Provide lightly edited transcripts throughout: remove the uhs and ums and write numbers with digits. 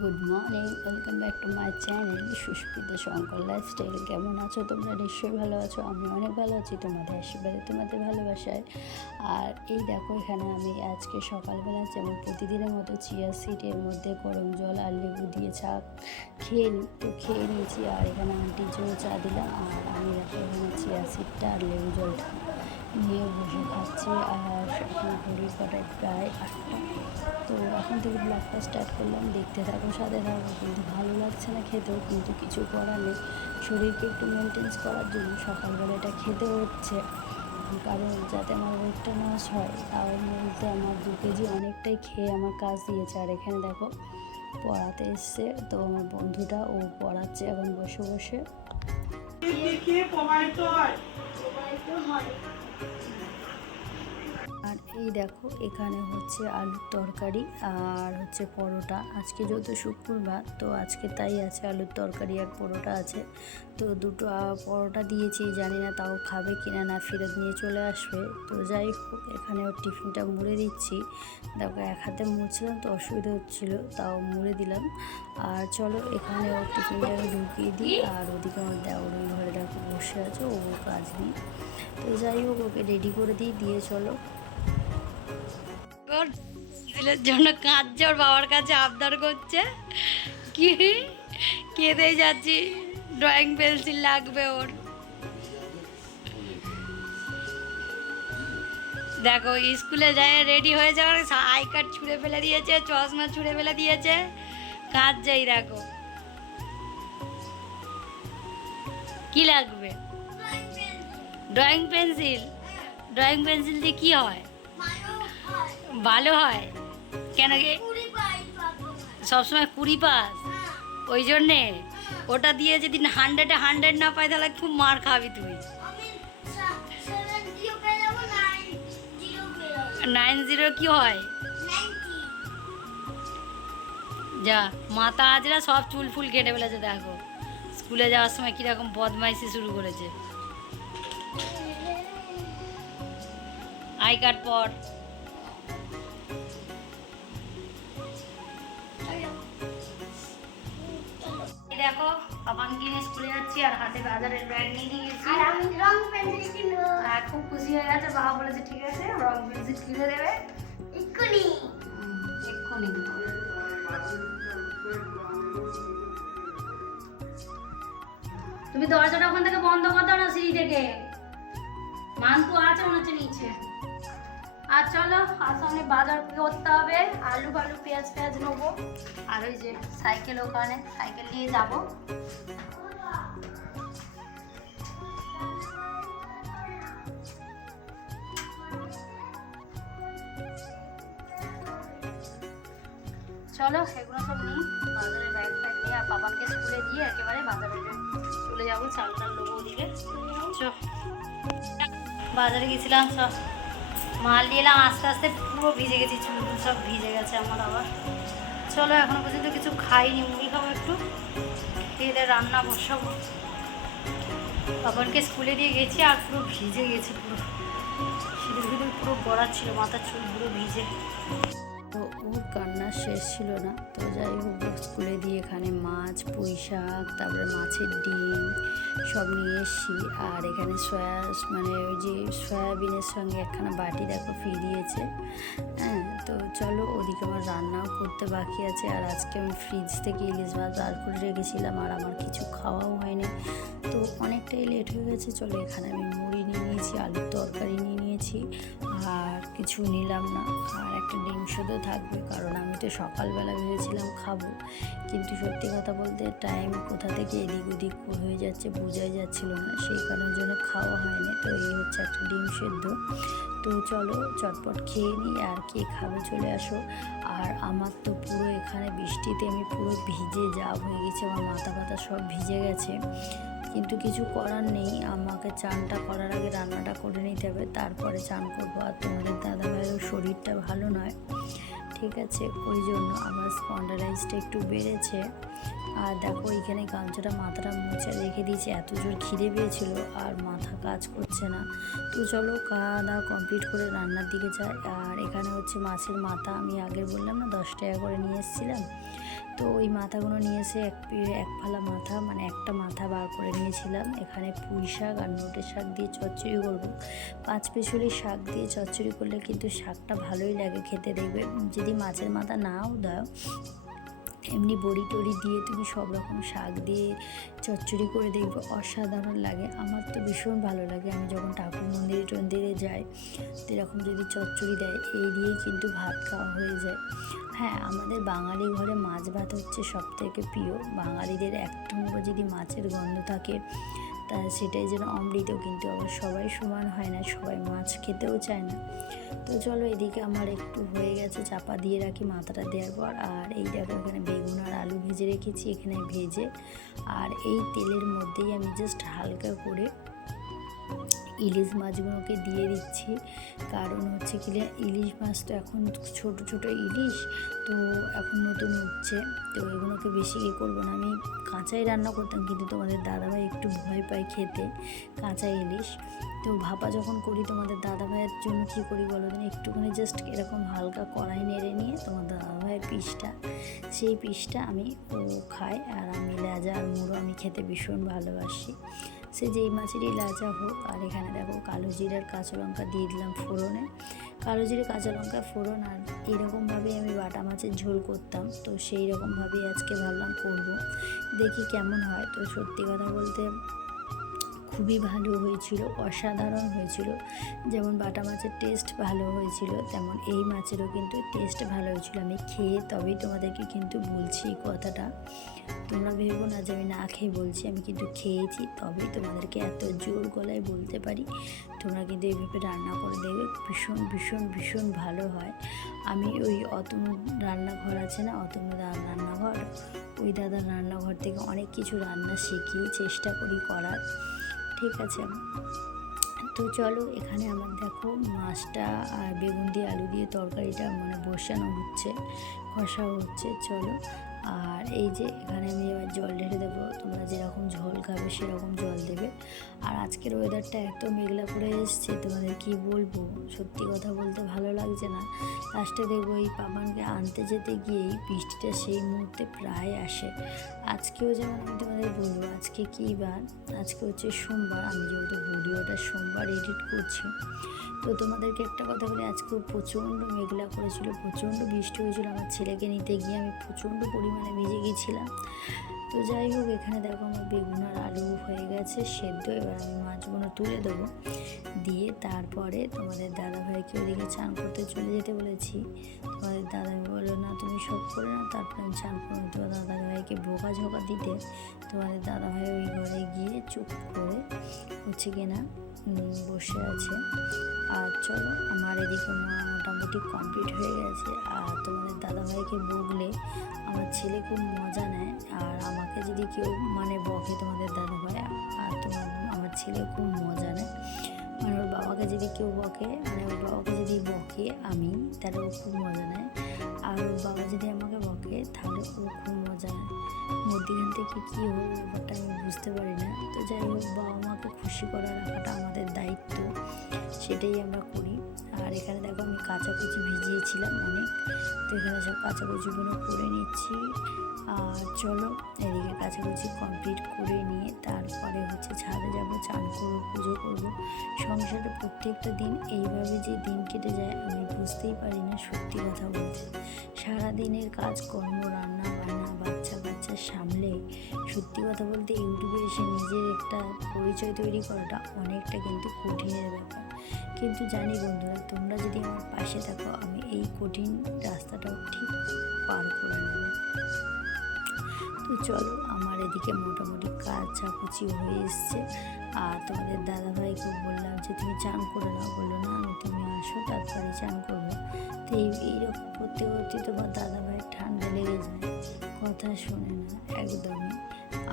Good morning, welcome back to my channel Susmita Shankar lifestyle. কেমন আছো তোমরা? নিশ্চয়ই ভালো আছো। আমি অনেক ভালো আছি তোমাদের আশীর্বাদে, তোমাদের ভালোবাসায়। আর এই দেখো, এখানে আমি আজকে সকালবেলা যেমন প্রতিদিনের মতো চিয়া সিডের মধ্যে গরম জল আর লেবু দিয়ে চা খেয়ে নিয়েছি। আর এখানে আন্টির জন্য চা দিলাম, আর আমি দেখো এখানে চিয়া সিডটা আর লেবু জলটা নিয়ে বসে খাচ্ছি। আর এখন ঘড়ির কাটায় প্রায় 8টা। তো এখন থেকে ব্লগটা স্টার্ট করলাম, দেখতে থাকো, সাথে থাকো। কিন্তু ভালো লাগছে না খেতেও, কিন্তু কিছু করার নেই। শরীরকে একটু মেনটেন্স করার জন্য সকালবেলা এটা খেতে হচ্ছে, কারণ যাতে আমার ওয়েটটা লস হয়। তার মধ্যে আমার 2 কেজি অনেকটাই খেয়ে আমার কাজ দিয়েছে। আর এখানে দেখো পড়াতে এসছে, তো আমার বন্ধুটা ও পড়াচ্ছে এখন বসে বসে। আর এই দেখো এখানে হচ্ছে আলুর তরকারি আর হচ্ছে পরোটা। আজকে যেহেতু শুক্রবার, তো আজকে তাই আছে, আলুর তরকারি আর পরোটা আছে। তো দুটো পরোটা দিয়েছি, জানি না তাও খাবে কিনা, না ফেরত নিয়ে চলে আসবে। তো যাই হোক, এখানে ওর টিফিনটা মুড়ে দিচ্ছি। দেখো এক হাতে মুড়ছিলাম তো অসুবিধা হচ্ছিলো, তাও মুড়ে দিলাম। আর চলো এখানে ওর টিফিনটাকে ঢুকিয়ে দিই। আর ওদিকে আমার দেওর ওই ঘরে দেখো বসে আছে, ও কাজ নেই। তো যাই হোক, ওকে রেডি করে দিয়ে চলো। দিলের জন্য কাঁদছে, ওর বাবার কাছে আবদার করছে, কি কেঁদে যাচ্ছি, ড্রয়িং পেন্সিল লাগবে ওর। দেখো স্কুলে যায় রেডি হয়ে যাওয়ার আই কার্ড ছুঁড়ে ফেলে দিয়েছে, চশমা ছুঁড়ে ফেলে দিয়েছে, কাঁদছেই। দেখো কি লাগবে? Drawing pencil. ড্রয়িং পেন্সিল দিয়ে কি হয়? ভালো হয় কেন? সবসময় 20 পাস, ওই জন্যে ওটা দিয়ে যদি 100 না পাই তাহলে খুব মার খাবি তুই। 90 কি হয়? যা মাথা আজরা সব চুল ফুল কেটে ফেলেছে। দেখো স্কুলে যাওয়ার সময় কিরকম বদমাইশি শুরু করেছে। আই কার্ড পর। দেখো পাপানকে নিয়ে স্কুলে যাচ্ছি, আর হাতে বাজারের ব্যাগ নিয়ে গেছি। আর আমি রং পেন্সিল কিনবো। আর খুব খুশি হয়ে গেছে, বাবা বলেছে ঠিক আছে রং পেন্সিল কিনে দেবে এক্ষুনি। তুমি দরজাটা ওখান থেকে বন্ধ করে দাও না, সিঁড়ি থেকে। মান্তু আছে মনে হচ্ছে নিচে। আর চলো, আর সামনে বাজার করতে হবে, আলু ফালু পেঁয়াজ নেবো। আর ওই যে সাইকেল, ওখানে সাইকেল নিয়ে যাবো। চলো এগুলো সব নিই, বাজারের ব্যাগ ফ্যাগ নিয়ে আর বাবাকে স্কুলে দিয়ে একেবারে বাজারে চলে যাবো। চাল টাল নেবো ওদিকে। বাজারে গেছিলাম, সব মাল নিয়ে এলাম। আস্তে আস্তে পুরো ভিজে গেছি, চুল সব ভিজে গেছে আমার আবার। চলো এখনো পর্যন্ত কিছু খাইনি, মুড়ি খাবো একটু, খেয়ে রান্না বসাবো। বাবাকে স্কুলে দিয়ে গেছি আর পুরো ভিজে গেছি, পুরো সিঁদুর পুরো গড়াচ্ছিল, মাথার চুল পুরো ভিজে। তো ওর কান্না শেষ ছিল না। তো যাই হোক, স্কুলে দিয়ে এখানে মাছ, পুঁই শাক, তারপরে মাছের ডিম সব নিয়ে এসছি। আর এখানে ওই যে সয়াবিনের সঙ্গে একখানা বাটি দেখো ফ্রি দিয়েছে। হ্যাঁ, তো চলো ওদিকে আমার রান্নাও করতে বাকি আছে। আর আজকে আমি ফ্রিজ থেকে ইলিশ মাছ বার করে রেখেছিলাম, আর আমার কিছু খাওয়াও হয়নি, তো অনেকটাই লেট হয়ে গেছে। চলো এখানে আমি মুড়ি নিয়ে নিয়েছি, আলুর তরকারি নিয়ে নিয়েছি, আর কিছু নিলাম না। আর একটা ডিম শুধু থাকবে, কারণ আমি তো সকালবেলা ভেবেছিলাম খাবো, কিন্তু সত্যি কথা বলতে টাইম কোথা থেকে এদিক ওদিক হয়ে যাচ্ছে বোঝাই যাচ্ছিল না, সেই কারণের জন্য খাওয়া হয়নি। তো এই হচ্ছে একটা ডিম সেদ্ধ। তো চলো চটপট খেয়ে নিই, আর কে খাবে চলে আসো। আর আমার তো পুরো এখানে বৃষ্টিতে আমি পুরো ভিজে হয়ে গেছে, আমার মাথা ব্যথা সব ভিজে গেছে, কিন্তু কিছু করার নেই। আমাকে চানটা করার আগে রান্নাটা করে নিতে হবে, তারপরে চান করবো। আর তোমাদের দাদাভাইয়েরও শরীরটা ভালো নয়, ঠিক আছে, ওই জন্য আমার স্পন্ডালাইজটা একটু বেড়েছে। আর দেখো এইখানে গামছাটা মাথাটা মুছে রেখে দিয়েছি, এত জোর খিদে পেয়েছিল আর মাথা কাজ করছে না। তো চলো খাওয়া দাওয়া কমপ্লিট করে রান্নার দিকে যাই। আর এখানে হচ্ছে মাছের মাথা, আমি আগের বললাম না 10 টাকা করে নিয়ে এসেছিলাম, তো ওই মাথাগুলো নিয়ে এসে এক ফালা মাথা, মানে একটা মাথা বার করে নিয়েছিলাম। এখানে পুঁই শাক আর নোটে শাক দিয়ে চচ্চড়ি করবো। 5 পেছলি শাক দিয়ে চচ্চড়ি করলে কিন্তু শাকটা ভালোই লাগে খেতে, দেখবে। যদি মাছের মাথা নাও দাও, এমনি বড়ি টড়ি দিয়ে তুমি সব রকম শাক দিয়ে চচ্চড়ি করে দেখবে, অসাধারণ লাগে। আমার তো ভীষণ ভালো লাগে। আমি যখন ঠাকুর মন্দিরে টন্দিরে যাই, তো এরকম যদি চচ্চড়ি দেয়, এই দিয়েই কিন্তু ভাত খাওয়া হয়ে যায়। হ্যাঁ, আমাদের বাঙালি ঘরে মাছ ভাত হচ্ছে সবথেকে প্রিয়। বাঙালিদের এক টুকরো যদি মাছের গন্ধ থাকে, তা সেটাই যেন অমৃত। কিন্তু আবার সবাই সমান হয় না, সবাই মাছ খেতেও চায় না। তো চলো, এদিকে আমার একটু হয়ে গেছে, চাপা দিয়ে রাখি মাথাটা দেওয়ার পর। আর এই দেখো, এখানে বেগুন আর আলু ভেজে রেখেছি, এখানে ভেজে। আর এই তেলের মধ্যেই আমি জাস্ট হালকা করে ইলিশ মাছগুলোকে দিয়ে দিচ্ছি। কারণ হচ্ছে কি, ইলিশ মাছ তো এখন ছোট ছোট ইলিশ, তো এখন নতুন উঠছে, তো এগুলোকে বেশি করবো না। আমি কাঁচাই রান্না করতাম, কিন্তু তোমাদের দাদাভাই একটু ভয় পায় খেতে কাঁচা ইলিশ। তো ভাপা যখন করি তোমাদের দাদাভাইয়ের জন্য কী করি বলো দিন, একটুখানি জাস্ট এরকম হালকা কড়াই নেড়ে নিয়ে তোমার দাদাভাইয়ের পিসটা, সেই পিসটা আমি খাই। আর আমি লেজা আর মুড়ো আমি খেতে ভীষণ ভালোবাসি, সে যেই মাছেরই লাজা হোক। আর এখানে দেখো, কালো জিরার কাঁচা লঙ্কা দিয়ে দিলাম ফোড়নে। কালো জিরে কাঁচা লঙ্কা ফোড়ন। আর এইরকমভাবেই আমি বাটা মাছের ঝোল করতাম, তো সেই রকমভাবেই আজকে ভাবলাম করবো, দেখি কেমন হয়। তো সত্যি কথা বলতে খুবই ভালো হয়েছিল, অসাধারণ হয়েছিল। যেমন বাটা মাছের টেস্ট ভালো হয়েছিল, তেমন এই মাছেরও কিন্তু টেস্ট ভালো হয়েছিল। আমি খেয়ে তবেই তোমাদেরকে কিন্তু বলছি এই কথাটা, তোমরা ভেবো না যে আমি না খেয়ে বলছি। আমি কিন্তু খেয়েছি, তবেই তোমাদেরকে এত জোর গলায় বলতে পারি। তোমরা কিন্তু এইভাবে রান্না করে দেখবে, ভীষণ ভীষণ ভীষণ ভালো হয়। আমি ওই অতনু রান্নাঘর আছে না, অতনু রান্নাঘর, ওই দাদার রান্নাঘর থেকে অনেক কিছু রান্না শিখি, চেষ্টা করি করার। ঠিক আছে, তো চলো, এখানে আমার দেখো মাছটা আর বেগুন দিয়ে আলু দিয়ে তরকারিটা মানে বসানো হচ্ছে, কষা হচ্ছে। চলো, আর এই যে এখানে আমি এবার জল ঢেলে দেবো। তোমরা যেরকম ঝোল খাবে সেরকম জল দেবে। আর আজকের ওয়েদারটা এত মেঘলা করে এসছে, তোমাদের কি বলবো, সত্যি কথা বলতে ভালো লাগছে না। লাস্টে দেখবো এই পাপানকে আনতে যেতে গিয়েই বৃষ্টিটা সেই মুহূর্তে প্রায় আসে। আজকেও যেমন আমি তোমাদের বলবো, আজকে কী বার, আজকে হচ্ছে সোমবার। আমি যেহেতু ভিডিওটা সোমবার এডিট করছি, তো তোমাদেরকে একটা কথা বলি, আজকেও প্রচণ্ড মেঘলা করেছিল, প্রচণ্ড বৃষ্টি হয়েছিল। আমার ছেলেকে নিতে গিয়ে আমি প্রচণ্ড পরিমাণে ভিজে গিয়েছিলাম। তো যাই হোক, এখানে দেখো আমার বেগুন আর আলু হয়ে গেছে সেদ্ধ। এবার আমি মাছগুলো তুলে দেবো, দিয়ে তারপরে তোমাদের দাদাভাইকে ওদিকে চান করতে চলে যেতে বলেছি। তোমাদের দাদাভাই বললো না, তুমি সব করে না, তারপরে আমি চান করবো। তোমার দাদাভাইকে বোকা দিতে তোমাদের দাদাভাই ওই ঘরে গিয়ে চুপ করে হচ্ছে কিনা বসে আছে। আর চলো, আমার এদিকে মোটামুটি কমপ্লিট হয়ে গেছে। আর তোমাদের দাদাভাইকে বকলে আমার ছেলে খুব মজা নেয়, আর আমাকে যদি কেউ মানে বকে তোমাদের দাদাভাই, আর আমার ছেলে খুব মজা নেয়। মানে ওর বাবাকে যদি কেউ বকে, মানে ওর বাবাকে যদি বকে আমি, তাহলে ও খুব মজা নেয়। আর ওর বাবা যদি আমাকে বকে, তাহলে ও খুব মজা নেয়। মধ্যখান থেকে কী হলো ব্যাপারটা আমি বুঝতে পারি না। তো যাই হোক, বাবা মাকে খুশি করে রাখাটা আমাদের দায়িত্ব, সেটাই আমরা করি। আর এখানে দেখো, আমি কাঁচাকুচি ভিজিয়েছিলাম অনেক, তো এখানে সব কাঁচাকুচিগুলো করে নিচ্ছি। আর চলো, এদিকে কাছাকাছি কমপ্লিট করে নিয়ে তারপরে হচ্ছে ছাদে যাবো, চান করবো, পুজো করবো। সংসারে প্রত্যেকটা দিন এইভাবে যে দিন কেটে যায় আমি বুঝতেই পারি না, সত্যি কথা বলতে। সারাদিনের কাজকর্ম, রান্না বান্না, বাচ্চা সামলে, সত্যি কথা বলতে ইউটিউবে এসে নিজের একটা পরিচয় তৈরি করাটা অনেকটা কিন্তু কঠিনের ব্যাপার। কিন্তু জানি বন্ধুরা, তোমরা যদি আমার পাশে থাকো, আমি এই কঠিন রাস্তাটাও ঠিক পার করে নেব। তো চলো, আমার এদিকে মোটামুটি কাচাকুচি হয়ে এসছে। আর তোমাদের দাদাভাইকে বললাম যে তুমি চান করে নাও, বললো না, তুমি আসো তারপরে চান করবো। তো এইরকম করতে করতে তোমার দাদাভাইয়ের ঠান্ডা লেগে যায়, কথা শোনে না একদমই।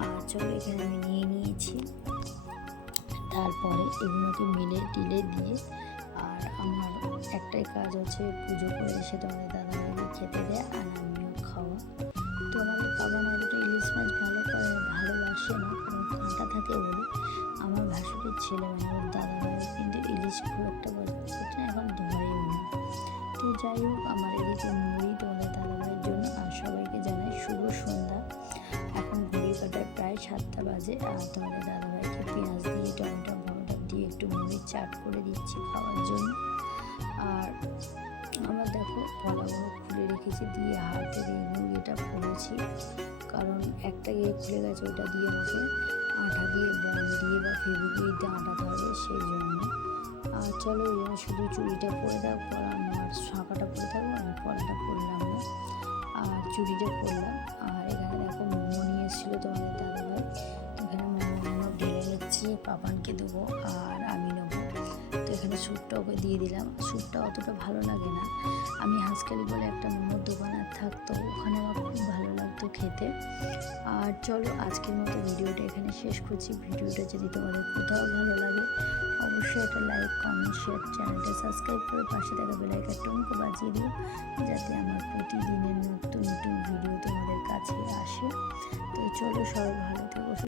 আর চলো, এখানে আমি নিয়ে নিয়েছি। তারপরে এগুলোকে মিলে টিলে দিয়ে, আর আমার একটাই কাজ হচ্ছে পুজো করে এসে তোমাদের দাদাভাইকে খেতে দেয় আর আমিও খাওয়া। তো আমাদের বাবা না দুটো ইলিশ মাছ ভালোবাসে না, কোনো কাঁটা থাকে বলে। আমার ভাসুরের ছেলে মানে ওর দাদাভাই কিন্তু ইলিশ খুব একটা পছন্দ করছে না, এখন ধরেও না। তো যাই হোক, আমার এদিকে মুড়ি তোমাদের দাদাভাইয়ের জন্য। আর সবাইকে জানাই শুভ ভেজে, আর তোমাদের দাদাভাইকে পেঁয়াজ দিয়ে টমেটো দিয়ে একটু মুড়ির চাট করে দিচ্ছি খাওয়ার জন্য। আর আমার দেখো পলাগুলো খুলে রেখেছি, দিয়ে হাতে দিয়ে মুরগিটা খুলেছি, কারণ একটা খুলে গেছে, ওটা দিয়ে আমাকে আঠা দিয়ে বন দিয়ে বা ফেভিকুইক দিয়ে আটাতে হবে, সেই জন্য। আর চলো ওই জন্য শুধু চুড়িটা পরে দাও, আমার শাঁখাটা পরে থাকবো, আমি পলাটা পরলাম না, আর চুড়িটা পরলাম। আর এখানে দেখো মোমো নিয়ে এসেছিলো তোমাদের দাদাভাই, এখানে মোমো ঢেলে নিচ্ছি, পাপানকে দেবো আর আমি নেবো। তো এখানে স্যুপটা ওকে দিয়ে দিলাম, স্যুপটা অতটা ভালো লাগে না। আমি হাঁসকালি বলে একটা মোমোর দোকান আর থাকতো, ওখানে আমার খুব ভালো লাগতো খেতে। আর চলো আজকের মতো ভিডিওটা এখানে শেষ করছি। ভিডিওটা যদি তোমাদের কোথাও ভালো লাগে অবশ্যই একটা লাইক, কমেন্ট, শেয়ার, চ্যানেলটা সাবস্ক্রাইব করে পাশে থাকা বেল আইকনটা টুমকো বাজিয়ে দিও, যাতে আমার প্রতিদিনের নতুন নতুন ভিডিও তোমাদের কাছে আসে। তো চলো সবাই ভালো থেকো।